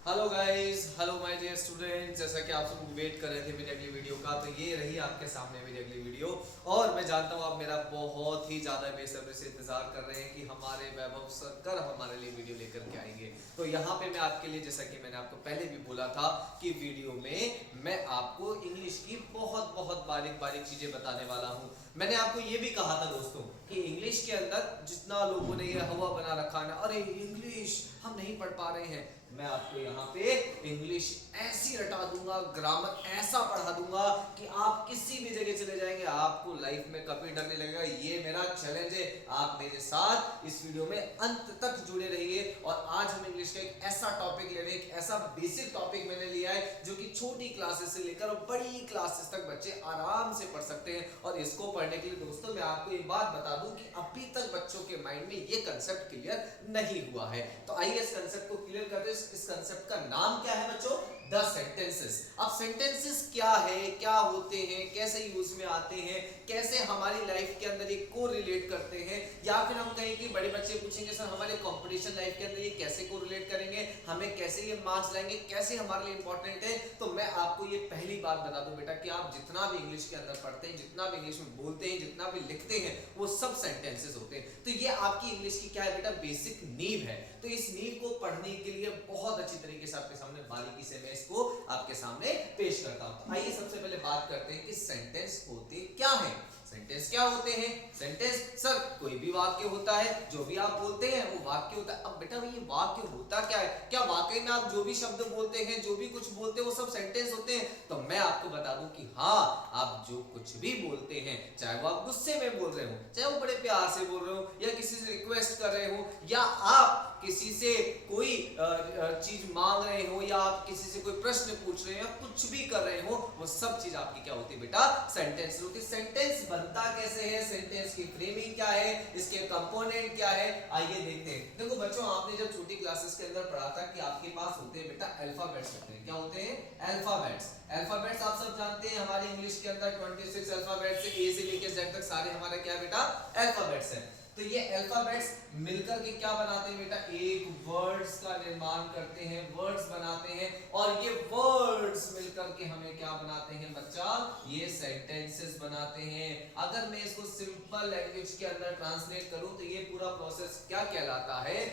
Hello guys, hello my dear students. जैसा कि आप सब वेट कर रहे थे मेरी अगली वीडियो का, तो ये रही आपके सामने मेरी अगली वीडियो। और मैं जानता हूँ आप मेरा बहुत ही ज़्यादा बेसब्री से इंतज़ार कर रहे हैं कि हमारे वैभव सर हमारे लिए वीडियो लेकर के आएंगे। तो यहाँ पे मैं आपके लिए, जैसा कि मैंने आपको पहले भी बोला था, कि वीडियो में मैं आपको इंग्लिश की बहुत बहुत बारीक बारीक चीज़ें बताने वाला हूँ। मैंने आपको ये भी कहा था दोस्तों कि इंग्लिश के अंदर जितना लोगों ने ये हवा बना रखा है ना, अरे इंग्लिश हम नहीं पढ़ पा रहे हैं, मैं आपको यहाँ पे इंग्लिश ऐसी रटा दूंगा, ग्रामर ऐसा पढ़ा दूंगा कि आप किसी भी जगह चले जाएंगे, आपको लाइफ में कभी डर नहीं लगेगा। ये मेरा चैलेंज है, आप मेरे साथ इस वीडियो में अंत तक जुड़े रहिए। और आज हम इंग्लिश का एक ऐसा टॉपिक ले रहे हैं, एक ऐसा बेसिक टॉपिक मैंने लिया है जो कि छोटी क्लासेस से लेकर बड़ी क्लासेस तक बच्चे आराम से पढ़ सकते हैं। और इसको पढ़ने के लिए दोस्तों मैं आपको एक बात बता दूं कि अभी तक बच्चों के माइंड में ये कंसेप्ट क्लियर नहीं हुआ है। तो आइए इस कंसेप्ट को क्लियर करते हैं। इस कंसेप्ट का नाम क्या है बच्चों? The sentences. अब सेंटेंसेस क्या है, क्या होते हैं, कैसे यूज में आते हैं, कैसे हमारी लाइफ के अंदर ये को रिलेट करते हैं, या फिर हम कहें कि बड़े बच्चे पूछेंगे सर हमारे कंपटीशन लाइफ के अंदर ये कैसे को रिलेट करेंगे, हमें कैसे ये मार्क्स लाएंगे, कैसे हमारे लिए इंपॉर्टेंट है। तो मैं आपको ये पहली बात बता दूं बेटा कि आप जितना भी इंग्लिश के अंदर पढ़ते हैं, जितना भी इंग्लिश में बोलते हैं, जितना भी लिखते हैं, वो सब सेंटेंसेस होते हैं। तो ये आपकी इंग्लिश की क्या है बेटा? बेसिक नींव है। तो इस नींव को पढ़ने के लिए बहुत अच्छी तरीके से आपके सामने बारीकी से मैं इसको आपके सामने पेश करता हूं। तो आइए सबसे पहले बात करते हैं कि सेंटेंस होते क्या हैं। सेंटेंस क्या होते हैं? सेंटेंस सर कोई भी वाक्य होता है, जो भी आप बोलते हैं वो वाक्य होता है। अब बेटा ये वाक्य होता क्या है? क्या वाकई में आप जो भी शब्द बोलते हैं, जो भी कुछ बोलते हैं, वो सब सेंटेंस होते हैं? तो मैं आपको बता दूं कि हाँ, आप जो कुछ भी बोलते हैं, चाहे वो आप गुस्से में बोल रहे हो, चाहे वो बड़े प्यार से बोल रहे हो, या किसी से रिक्वेस्ट कर रहे हो, या आप किसी से कोई चीज मांग रहे हो, या आप किसी से कोई प्रश्न पूछ रहे हो, या कुछ भी कर रहे हो, वो सब चीज आपकी क्या होती है बेटा? सेंटेंस होती है। सेंटेंस बनता कैसे है, सेंटेंस की फ्रेमिंग क्या है, इसके कंपोनेंट क्या है, आइए देखते हैं। देखो बच्चों, आपने जब छोटी क्लासेस के अंदर पढ़ा था कि आपके पास होते हैं बेटा अल्फाबेट्स होते हैं। क्या होते हैं? अल्फाबेट्स। अल्फाबेट्स आप सब जानते हैं, हमारे इंग्लिश के अंदर 26 अल्फाबेट्स है, ए से लेकर जेड तक सारे हमारे क्या बेटा? अल्फाबेट्स है। तो ये अल्फाबेट्स मिलकर के क्या बनाते हैं बेटा? एक वर्ड्स का निर्माण करते हैं, वर्ड्स बनाते हैं। और ये वर्ड्स मिलकर के हमें क्या बनाते हैं बच्चा? ये सेंटेंसेस बनाते हैं। अगर मैं इसको सिंपल लैंग्वेज के अंदर ट्रांसलेट करूं तो ये पूरा प्रोसेस क्या कहलाता है?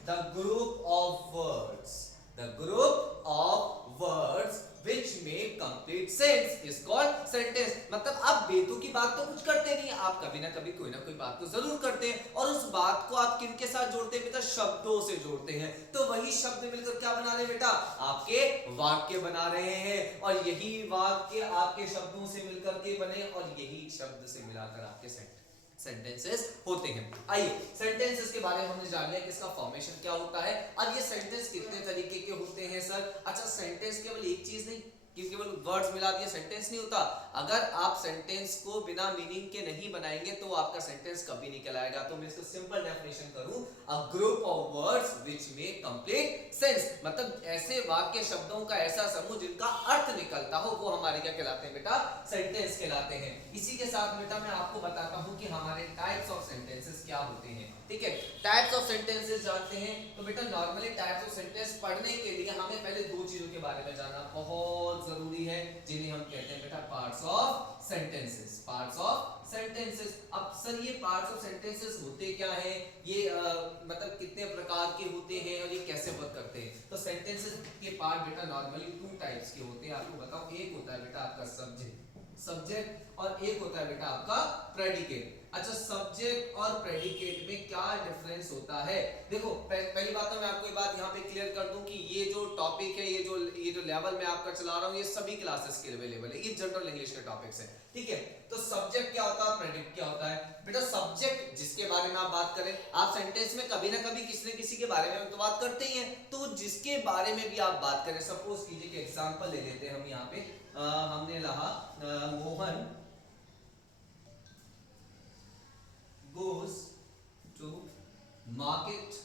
The group of words. The group of words which make complete sense is called sentence। मतलब आप बेतु की बात तो कुछ करते नहीं, आप कभी ना कभी कोई ना कोई बात तो जरूर करते हैं, और उस बात को आप किन के साथ जोड़ते हैं बेटा? शब्दों से जोड़ते हैं। तो वही शब्द मिलकर क्या बना रहे हैं बेटा? आपके वाक्य बना रहे हैं। और यही वाक्य आपके शब्दों से मिलकर के बने, और यही शब्द से मिलाकर आपके सेंटेंसेस होते हैं। आइए सेंटेंसेस के बारे में हमने जान लिया कि इसका फॉर्मेशन क्या होता है। अब ये सेंटेंस कितने तरीके के होते हैं सर? अच्छा, सेंटेंस केवल एक चीज नहीं कि केवल वर्ड्स मिला दिए सेंटेंस नहीं होता। अगर आप सेंटेंस को बिना मीनिंग के नहीं बनाएंगे तो आपका सेंटेंस कभी नहीं कहलाएगा। तो मैं इसको सिंपल डेफिनेशन करूं, a group of words which make complete sense. मतलब ऐसे वाक्य शब्दों का ऐसा समूह जिनका अर्थ निकलता हो, वो हमारे क्या कहलाते हैं बेटा? सेंटेंस कहलाते हैं। इसी के साथ बेटा मैं आपको बताता हूं कि हमारे टाइप्स ऑफ सेंटेंसेस क्या होते हैं। ठीक है, टाइप्स ऑफ सेंटेंसेस जानते हैं तो बेटा नॉर्मली टाइप्स ऑफ सेंटेंस पढ़ने के लिए हमें पहले दो चीजों के बारे में जानना बहुत जरूरी है, जिन्हें हम कहते हैं बेटा parts of sentences. Parts of sentences. अब सर ये पार्ट्स ऑफ सेंटेंसेस होते क्या हैं, ये मतलब कितने प्रकार के होते हैं और ये कैसे वर्क करते हैं? तो सेंटेंसेस के पार्ट बेटा नॉर्मली टू टाइप्स के होते हैं। आपको बताओ, एक होता है बेटा आपका सब्जेक्ट, और एक होता है बेटा आपका प्रेडिकेट। अच्छा, सब्जेक्ट और प्रेडिकेट में क्या डिफरेंस होता है? देखो पहली बात तो मैं आपको एक बात यहाँ पे क्लियर कर दूं कि ये जो टॉपिक है, ये जो लेवल मैं आपका चला रहा हूँ, ये सभी क्लासेस के लिए अवेलेबल है, ये जनरल इंग्लिश के टॉपिक्स है। ठीक है, तो सब्जेक्ट क्या होता है, प्रेडिकेट क्या होता है? बेटा सब्जेक्ट जिसके बारे में आप बात करें, आप सेंटेंस में कभी ना कभी किसी न किसी के बारे में तो बात करते ही हैं, तो जिसके बारे में भी आप बात करें, सपोज कीजिए कि एग्जांपल ले लेते हैं हम यहाँ पे, हमने लहा Mohan goes to market।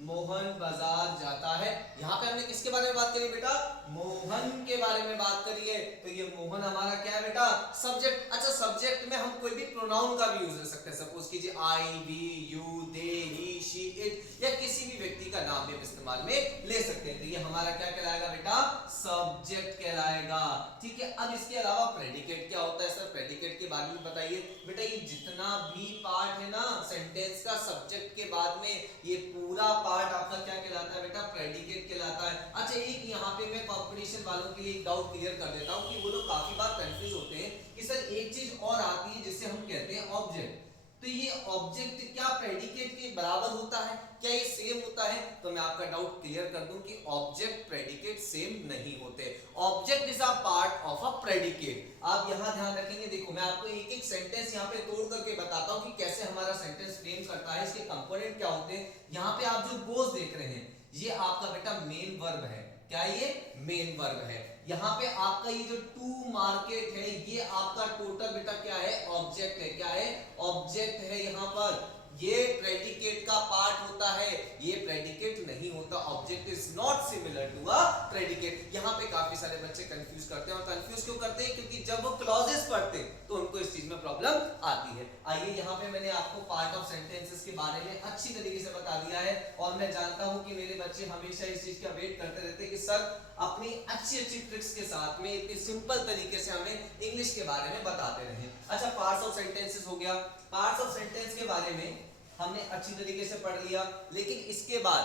Mohan बाजार जाता है, यहाँ पे हमने किसके बारे में बात करी बेटा, मोहन के बारे में बात करी है। तो ये मोहन हमारा क्या है बेटा, सब्जेक्ट। अच्छा सब्जेक्ट में हम कोई भी प्रोनाउन का भी यूज कर सकते हैं। सपोज कीजिए I, we, you, they, he, she, it, या किसी भी व्यक्ति का नाम भी हम इस्तेमाल में ले सकते हैं। तो ये हमारा क्या कहलाएगा बेटा, सब्जेक्ट कहलाएगा। ठीक है, अब इसके अलावा प्रेडिकेट क्या होता है सर, प्रेडिकेट के बारे में बताइए बेटा। ये जितना भी पार्ट है ना सेंटेंस का सब्जेक्ट के बाद में, ये पूरा पार्ट आपका क्या कहलाता है बेटा, प्रेडिकेट कहलाता है। अच्छा एक यहाँ पे मैं कंपटीशन वालों के लिए एक डाउट क्लियर कर देता हूँ कि वो लोग काफी बार कंफ्यूज होते हैं कि सर एक चीज और आती है जिसे हम कहते हैं ऑब्जेक्ट। तो ये ऑब्जेक्ट क्या प्रेडिकेट के बराबर होता है, क्या ये सेम होता है? तो मैं आपका डाउट क्लियर कर दूं कि ऑब्जेक्ट प्रेडिकेट सेम नहीं होते। Object is a part of a predicate. आप यहां ध्यान रखेंगे, देखो मैं आपको एक एक सेंटेंस यहां पे तोड़ करके बताता हूं कि कैसे हमारा सेंटेंस फ्रेम करता है, इसके कंपोनेंट क्या होते हैं। यहां पे आप जो गोज देख रहे हैं ये आपका बेटा मेन वर्ब है। क्या ये मेन वर्ब है। यहाँ पे आपका ये जो टू मार्केट है ये आपका टोटल बेटा क्या है, ऑब्जेक्ट है। क्या है, ऑब्जेक्ट है। यहाँ पर ये प्रेडिकेट का पार्ट होता है, ये प्रेडिकेट नहीं होता। Object is not similar to a predicate. यहाँ पे काफी सारे बच्चे कंफ्यूज करते हैं, और कंफ्यूज क्यों करते हैं, क्योंकि जब वो क्लॉजेस पढ़ते हैं तो उनको इस चीज में प्रॉब्लम आती है। आइए यहाँ पे मैंने आपको पार्ट ऑफ सेंटेंसेस के बारे में अच्छी तरीके से बता दिया है, और मैं जानता हूँ कि मेरे बच्चे हमेशा इस चीज का वेट करते रहते हैं कि सर अपनी अच्छी अच्छी ट्रिक्स के साथ में इतनी सिंपल तरीके से हमें इंग्लिश के बारे में बताते रहे। अच्छा पार्ट्स ऑफ सेंटेंसेस हो गया। पार्ट्स ऑफ सेंटेंस के बारे में हमने अच्छी तरीके से पढ़ लिया, लेकिन इसके बाद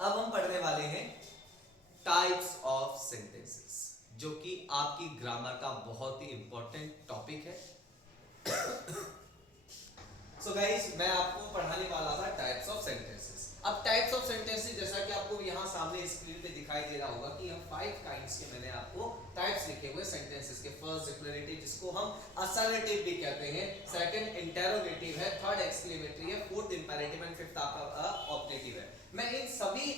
अब हम पढ़ने वाले हैं टाइप्स ऑफ सेंटेंसेस, जो कि आपकी ग्रामर का बहुत ही इंपॉर्टेंट टॉपिक है। सो गाइस मैं आपको पढ़ाने वाला था टाइप्स ऑफ सेंटेंसेस। अब टाइप्स ऑफ सेंटेंसेस जैसा कि आपको यहाँ सामने स्क्रीन पे दिखाई दे रहा होगा कि हम 5 काइंड्स के मैंने आपको टाइप्स लिखे हुए सेंटेंसेस के। फर्स्ट डिक्लेरेटिव जिसको हम असर्टिव भी कहते हैं, सेकंड इंटरोगेटिव है, थर्ड एक्सक्लेमेटरी है, फोर्थ इंपेरेटिव एंड फिफ्थ आपका ऑब्जेक्टिव है। मैं इन सभी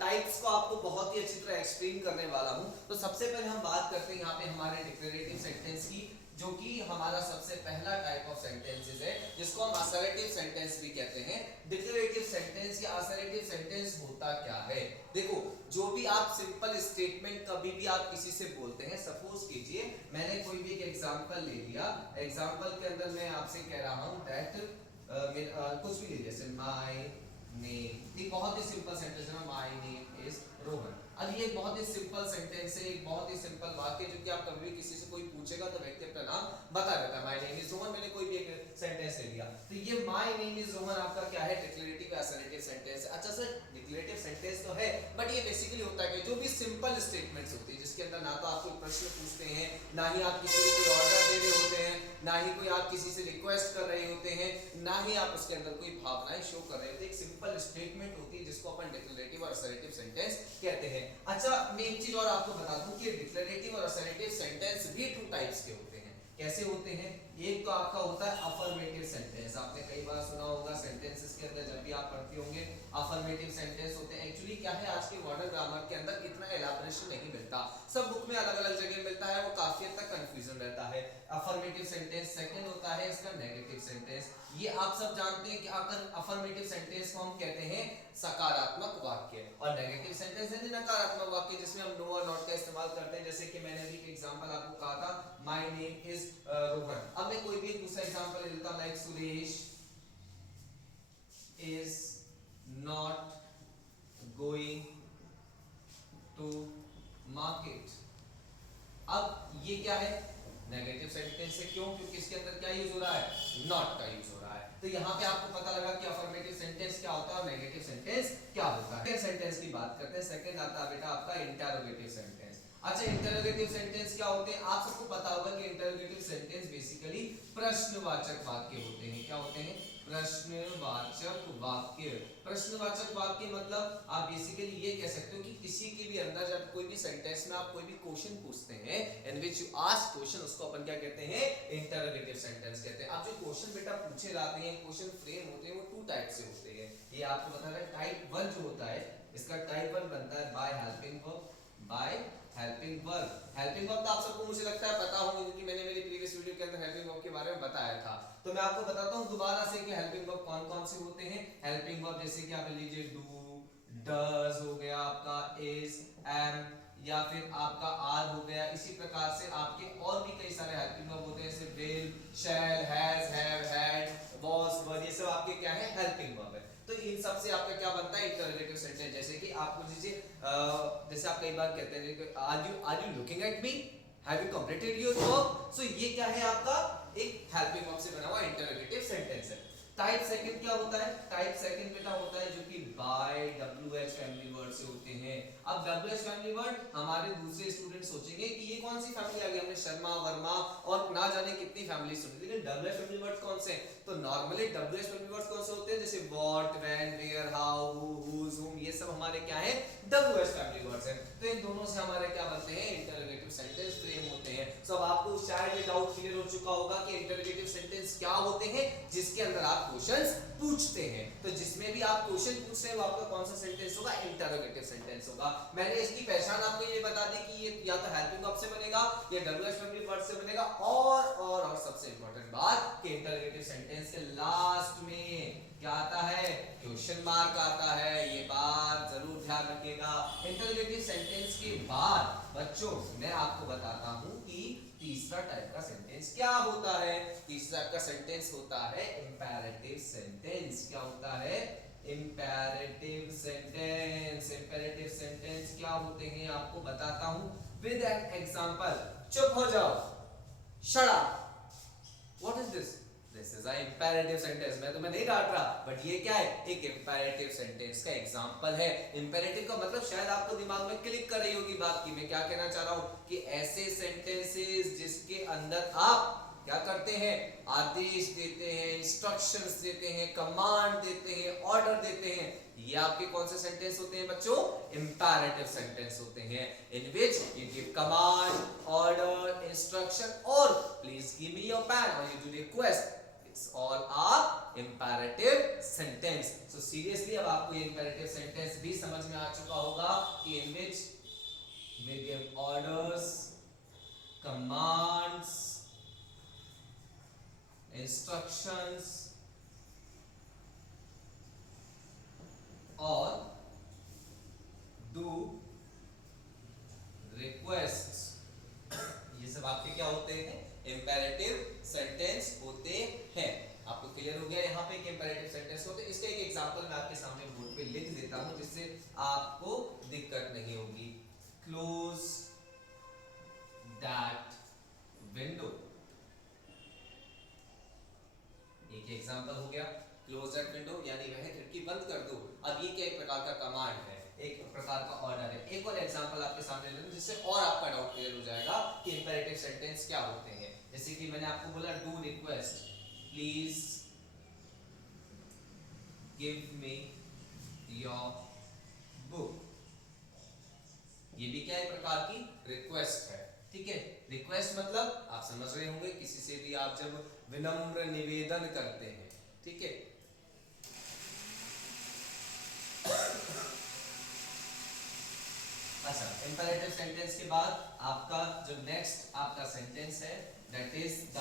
टाइप्स को आपको बहुत ही अच्छी तरह एक्सप्लेन करने वाला हूं। तो सबसे पहले हम बात करते हैं यहाँ पे हमारे डिक्लेरेटिव सेंटेंस की, जो कि हमारा सबसे पहला टाइप ऑफ सेंटेंसेस है, जिसको हम असर्टिव सेंटेंस भी कहते हैं। डिक्लेरेटिव सेंटेंस या असर्टिव सेंटेंस होता क्या है, देखो जो भी आप सिंपल स्टेटमेंट कभी भी आप किसी से बोलते हैं, सपोज कीजिए मैंने कोई भी एक एग्जांपल ले लिया, एग्जांपल के अंदर मैं आपसे कह रहा हूं दैट कुछ भी लीजिए, जैसे माय नेम, एक बहुत ही सिंपल सेंटेंस है, माय नेम इज रोहन। अब ये बहुत ही सिंपल सेंटेंस है, एक बहुत ही सिंपल वाक्य, जो कि आप कभी भी किसी से कोई पूछेगा तो व्यक्ति अपना नाम बता देता है, माय नेम इज रोहन। मैंने कोई भी एक सेंटेंस ले लिया, तो ये माय नेम इज रोहन आपका क्या है, डिक्लेरेटिव असर्टिव सेंटेंस है। अच्छा सर डिक्लेरेटिव सेंटेंस तो है, बट ये बेसिकली होता है कि जो भी सिंपल स्टेटमेंट्स होती है, जिसके अंदर ना तो आप कोई प्रश्न पूछते हैं, ना ही आप किसी को कोई ऑर्डर दे रहे होते हैं, ना ही कोई आप किसी से रिक्वेस्ट कर रहे होते हैं, ना ही आप उसके अंदर कोई भावनाएं शो कर रहे होते हैं। एक सिंपल स्टेटमेंट होती है जिसको अपन डिक्लेरेटिव और असर्टिव सेंटेंस कहते हैं। अच्छा मैं एक चीज और आपको बता दूं कि डिक्लेरेटिव और असर्टिव सेंटेंस भी 2 टाइप्स के होते हैं। कैसे होते हैं, एक तो आपका होता है अफर्मेटिव सेंटेंस। आपने कई बार सुना होगा सेंटेंसेस के अंदर, जब भी आप पढ़ते होंगे अफर्मेटिव सेंटेंस होते हैं। एक्चुअली क्या है, आज के मॉडर्न ग्रामर के अंदर इतना एलाबोरेशन नहीं मिलता, सब बुक में अलग अलग जगह मिलता है, वो काफी हद तक कंफ्यूजन रहता है। अफर्मेटिव सेंटेंस सेकंड होता है इसका नेगेटिव सेंटेंस। ये आप सब जानते हैं कि अगर अफर्मेटिव सेंटेंस को हम कहते हैं सकारात्मक वाक्य, और नेगेटिव सेंटेंस है नकारात्मक वाक्य, जिसमें हम नो और नॉट का इस्तेमाल करते हैं। जैसे कि मैंने अभी एक एग्जांपल आपको कहा था, माय नेम इज रोहन। अब मैं कोई भी एक दूसरा एग्जांपल ले लेता हूं, like Suresh is not going to market. अब ये क्या है, नेगेटिव सेंटेंस है। क्यों, क्योंकि इसके अंदर क्या यूज हो रहा है, नॉट का यूज हो रहा है। तो यहाँ पे आपको पता लगा कि अफर्मेटिव सेंटेंस क्या होता है और नेगेटिव सेंटेंस क्या होता है। सेकंड सेंटेंस की बात करते हैं, सेकंड आता है बेटा आपका इंटरोगेटिव सेंटेंस। अच्छा इंटरोगेटिव सेंटेंस क्या होते हैं, आप सबको पता होगा कि इंटरोगेटिव सेंटेंस बेसिकली प्रश्नवाचक वाक्य होते हैं। क्या होते हैं, प्रश्नवाचक वाक्य। प्रश्नवाचक वाक्य मतलब आप बेसिकली ये कह सकते हो कि किसी के भी अंदर जब कोई भी सेंटेंस में आप कोई भी क्वेश्चन पूछते हैं, in which you ask question, उसको अपन क्या कहते हैं, इंटरोगेटिव सेंटेंस कहते हैं। अब जो क्वेश्चन बेटा पूछे जाते हैं, क्वेश्चन फ्रेम होते हैं, वो 2 टाइप से होते हैं। ये आपको पता है, टाइप 1 जो होता है, इसका टाइप 1 बनता है by helping verb, by helping verb. Helping verb तो आप सबको मुझे लगता है पता होगा, क्योंकि मैंने मेरी प्रीवियस वीडियो के अंदर हेल्पिंग वर्ब के बारे में बताया था। तो मैं आपको बताता हूं दोबारा से कि हेल्पिंग वर्ब कौन कौन से होते हैं। हेल्पिंग वर्ब जैसे कि आप लीजिए डू, डज हो गया आपका, एम, या फिर आपका आर हो गया। इसी प्रकार से आपके और भी कई सारे हेल्पिंग वर्ब होते हैं, जैसे will, shall, has, have, had, was, were, ये सब आपके क्या है, हेल्पिंग वर्ब है। तो इन सब से आपका क्या बनता है, इंटरोगेटिव सेंटेंस। जैसे कि आप पूछ लीजिए, जैसे आप कई बार कहते हैं are you looking at me, have you completed your work. So ये क्या है, आपका एक हेल्पिंग वर्ब से बना हुआ इंटरोगेटिव सेंटेंस है। टाइप सेकंड क्या होता है, टाइप सेकंड बेटा होता है जो कि बाय WH फैमिली वर्ड से होते हैं। अब WH फैमिली वर्ड हमारे दूसरे स्टूडेंट सोचेंगे कि ये कौन सी फैमिली आ गई, हमने शर्मा, वर्मा और ना जाने कितनी फैमिली सुनी, लेकिन WH फैमिली वर्ड्स कौन से हैं? तो नॉर्मली WH फैमिली वर्ड्स कौन से होते हैं, जैसे what, when, where, how, who, whose, whom, ये सब हमारे क्या है, WH फैमिली वर्ड्स हैं। तो इन दोनों से हमारे क्या बनते हैं, इंटरोगेटिव सेंटेंस फ्रेम होते हैं। सब आपको शायद ये डाउट क्लियर हो चुका होगा कि इंटरोगेटिव सेंटेंस क्या होते हैं, जिसके अंदर आप क्वेश्चंस पूछते हैं। तो जिसमें भी आप क्वेश्चन पूछ रहे हैं वो आपका कौन सा सेंटेंस होगा, इंटरोगेटिव सेंटेंस होगा। मैंने इसकी पहचान आपको ये बता दी कि ये या तो हेल्पिंग वर्ब से बनेगा या WH फैमिली वर्ड से बनेगा, और सबसे इंपॉर्टेंट बात कि इंटरोगेटिव सेंटेंस के लास्ट में क्या आता है, क्वेश्चन मार्क आता है। ये बात जरूर ध्यान रखिएगा। इंटरोगेटिव सेंटेंस के बाद बच्चों मैं आपको बताता हूं कि तीसरा टाइप का सेंटेंस क्या होता है। तीसरा टाइप का सेंटेंस होता है इंपैरेटिव सेंटेंस। क्या होता है, इंपैरेटिव सेंटेंस। इंपैरेटिव सेंटेंस क्या होते हैं आपको बताता हूं विद एन एग्जांपल। चुप हो जाओ, shut up. What is this, this is a imperative sentence. मैं तुम्हें नहीं डांट रहा, बट ये क्या है, एक इंपैरेटिव सेंटेंस का एग्जांपल है। इंपैरेटिव का मतलब शायद आपको दिमाग में क्लिक कर रही होगी बात की मैं क्या कहना चाह रहा हूं, कि ऐसे सेंटेंसेस जिसके अंदर आप क्या करते हैं, आदेश देते हैं, इंस्ट्रक्शंस देते हैं, कमांड देते हैं, ऑर्डर देते हैं। ये आपके कौन से सेंटेंस होते हैं बच्चों, इंपैरेटिव सेंटेंस होते हैं। In which you give command, order, instruction और please give me your pen, और you do request. It's all a imperative sentence. So seriously अब आपको ये imperative sentence भी समझ में आ चुका होगा कि in which we give orders, commands, instructions और do requests। ये सब आपके क्या होते हैं, इंपैरेटिव सेंटेंस होते हैं। आपको क्लियर हो गया यहाँ पे कि इंपैरेटिव सेंटेंस होते हैं। इसका एक एग्जांपल मैं आपके सामने बोर्ड पे लिख देता हूँ जिससे आपको दिक्कत नहीं होगी। क्लोज दैट विंडो, एक एग्जांपल हो गया। क्लोज दैट विंडो यानी वह खिड़की बंद कर दो। अब ये क्या एक प्रकार का कमांड है, एक प्रकार का ऑर्डर है। एक और एग्जांपल आपके सामने ले लूं जिससे और आपका डाउट क्लियर हो जाएगा कि इंपैरेटिव सेंटेंस क्या होते हैं। जैसे कि मैंने आपको बोला do request, please give me your book. ये भी क्या एक प्रकार की रिक्वेस्ट है, ठीक है। रिक्वेस्ट मतलब आप समझ रहे होंगे, किसी से भी आप जब विनम्र निवेदन करते हैं, ठीक है। अच्छा, इंपैरेटिव सेंटेंस के बाद आपका जो नेक्स्ट आपका सेंटेंस है that is the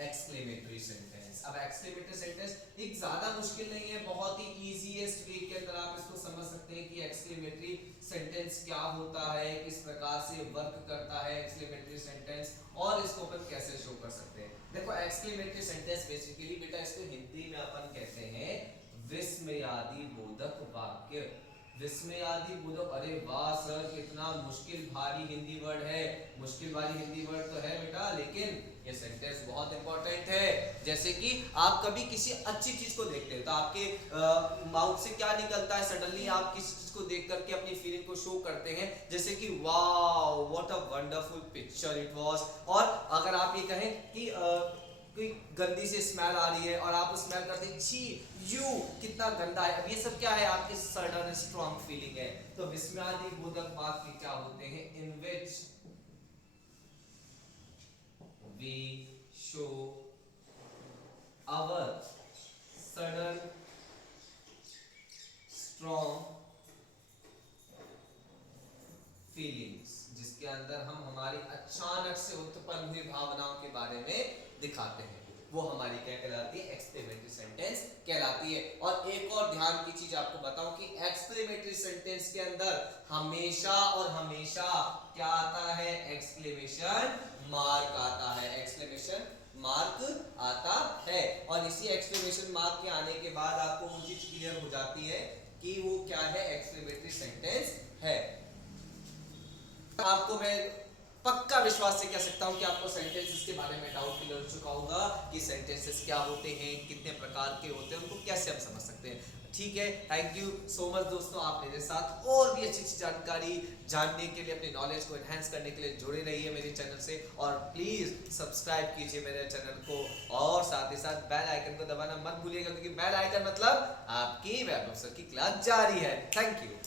exclamatory sentence. अब एक्सक्लेमेटरी सेंटेंस एक ज्यादा मुश्किल नहीं है, बहुत ही इजीएस्ट वे के अंदर आप इसको समझ सकते हैं कि एक्सक्लेमेटरी सेंटेंस क्या होता है, किस प्रकार से वर्क करता है एक्सक्लेमेटरी सेंटेंस, और इसको अपन कैसे शो कर सकते हैं। देखो एक्सक्लेमेटरी सेंटेंस बेसिकली बेटा इसको हिंदी में अपन कहते हैं विस्मयादि बोधक वाक्य। विस्मयादि बोधक, अरे वाह सर कितना मुश्किल भारी हिंदी वर्ड है। मुश्किल भारी हिंदी वर्ड तो है बेटा, लेकिन ये सेंटेंस बहुत इंपॉर्टेंट है। जैसे कि आप कभी किसी अच्छी चीज को देखते हैं तो आपके माउथ से क्या निकलता है, सडनली आप किसी चीज को देख करके अपनी फीलिंग को शो करते हैं, जैसे कि wow what a wonderful picture it was. और अगर आप ये कहें कि कोई गंदी सी स्मेल आ रही है और आप स्मेल करते हैं छी यू कितना गंदा है, अब ये सब क्या है, आपके सडन स्ट्रॉन्ग फीलिंग है। तो विस्मयादि बोधक वाक्य क्या होते हैं, in which we show our sudden strong feelings, जिसके अंदर हम हमारी अचानक से उत्पन्न हुई भावनाओं के बारे में दिखाते हैं। वो हमारी क्या कहलाती है, एक्सक्लेमेटरी सेंटेंस कहलाती है। और एक और ध्यान की चीज आपको बताऊं कि एक्सक्लेमेटरी सेंटेंस के अंदर हमेशा और हमेशा क्या आता है, एक्सक्लेमेशन मार्क आता है, एक्सक्लेमेशन मार्क आता है। और इसी एक्सक्लेमेशन मार्क के आने के बाद आपको वो चीज क्लियर हो जाती है कि वो क्या है, एक्सक्लेमेटरी सेंटेंस है। आपको मैं पक्का विश्वास से कह सकता हूं कि आपको सेंटेंसेस के बारे में डाउट क्लियर हो चुका होगा कि सेंटेंसेस क्या होते हैं, कितने प्रकार के होते हैं, उनको कैसे हम समझ सकते हैं। ठीक है, थैंक यू सो मच दोस्तों, आप मेरे साथ और भी अच्छी अच्छी जानकारी जानने के लिए, अपनी नॉलेज को एनहांस करने के लिए जुड़े रहिए मेरे चैनल से। और प्लीज सब्सक्राइब कीजिए मेरे चैनल को, और साथ ही साथ बेल आइकन को दबाना मत भूलिएगा, क्योंकि बेल आइकन मतलब आपकी वेब अफसर की क्लास जारी है। Thank you.